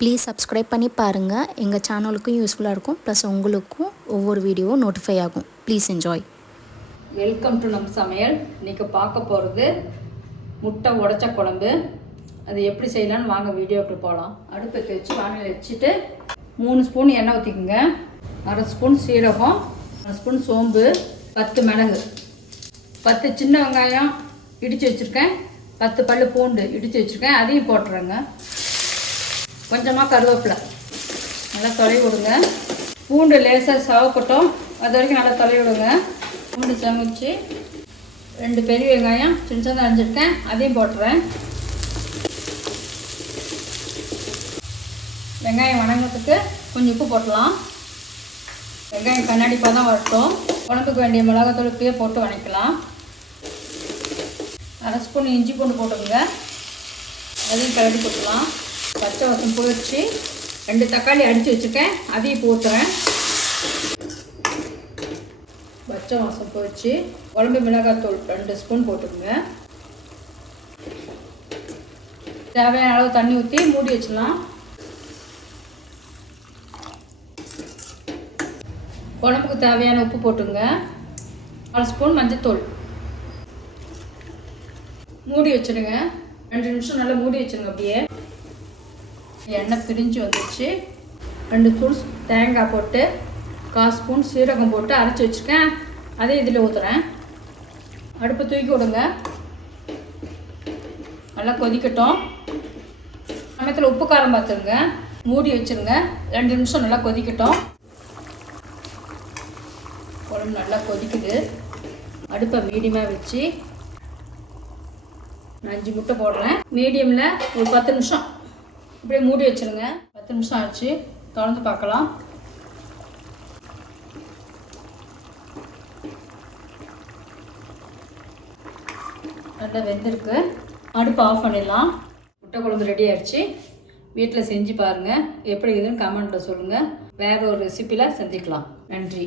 Please subscribe பண்ணி பாருங்கள். எங்கள் சேனலுக்கும் யூஸ்ஃபுல்லாக இருக்கும். ப்ளஸ் உங்களுக்கும் ஒவ்வொரு வீடியோவும் நோட்டிஃபை ஆகும். Please enjoy. வெல்கம் டு நம்ம சமையல். இன்றைக்கி பார்க்க போகிறது முட்டை உடைச்ச குழம்பு. அது எப்படி செய்யலான்னு வாங்க வீடியோக்குள்ள போகலாம். அடுப்பத்தை வச்சு வானலில் வச்சுட்டு 3 ஸ்பூன் எண்ணெய் ஊற்றிக்குங்க. 1/2 ஸ்பூன் சீரகம், 1 ஸ்பூன் சோம்பு, 10 மிளகு, 10 சின்ன வெங்காயம் இடித்து வச்சுருக்கேன், 10 பல் பூண்டு இடித்து வச்சுருக்கேன், அதையும் போட்டுறேங்க. கொஞ்சமாக கருவேப்பிலை நல்லா தொலைவி விடுங்க. பூண்டு லேசாக சவக்கட்டும், அது வரைக்கும் நல்லா தொலைவி விடுங்க. பூண்டு சமைச்சு 2 பெரிய வெங்காயம் சின்ன சின்ன அரைஞ்சிருக்கேன், அதையும் போட்டுறேன். வெங்காயம் வணங்கிறதுக்கு கொஞ்சம் உப்பு போட்டலாம். வெங்காயம் கண்ணாடி தான் வரட்டும். குழம்புக்கு வேண்டிய மிளகாத்தூள் இப்பயே போட்டு வணக்கலாம். 1/2 ஸ்பூன் இஞ்சி பூண்டு போட்டுக்கோங்க, அதையும் கிளறி போட்டுக்கலாம். பச்சை வாசம் பொரிச்சு 2 தக்காளி அடித்து வச்சுருக்கேன், அதையும் ஊற்றுறேன். பச்சை வாசம் பொரிச்சு குழம்பு மிளகாத்தூள் 2 ஸ்பூன் போட்டுக்கோங்க. தேவையான அளவு தண்ணி ஊற்றி மூடி வச்சிடலாம். குழம்புக்கு தேவையான உப்பு போட்டுங்க. 1/2 ஸ்பூன் மஞ்சத்தூள் மூடி வச்சுடுங்க. 2 நிமிஷம் நல்லா மூடி வச்சுருங்க. அப்படியே எண்ணெய் பிரிஞ்சு வந்துடுச்சு. 2 தூள் தேங்காய் போட்டு 1/4 ஸ்பூன் சீரகம் போட்டு அரைச்சி வச்சுருக்கேன், அதே இதில் ஊற்றுறேன். அடுப்பு தூக்கி விடுங்க. நல்லா கொதிக்கட்டும். சமயத்தில் உப்பு காரம் பார்த்துருங்க. மூடி வச்சுருங்க. 2 நிமிஷம் நல்லா கொதிக்கட்டும். குழம்பு நல்லா கொதிக்குது. அடுப்பை மீடியமாக வச்சு 5 முட்டை போடுறேன். மீடியமில் ஒரு 10 நிமிஷம் இப்படியே மூடி வச்சுருங்க. 10 நிமிஷம் ஆச்சு, திறந்து பார்க்கலாம். நல்லா வெந்திருக்கு. அடுப்பு ஆஃப் பண்ணிடலாம். முட்டை குழம்பு ரெடி ஆயிடுச்சு. வீட்டில் செஞ்சு பாருங்கள். எப்படி இருக்குதுன்னு கமெண்ட்டில் சொல்லுங்கள். வேறு ஒரு ரெசிப்பியில் சந்திக்கலாம். நன்றி.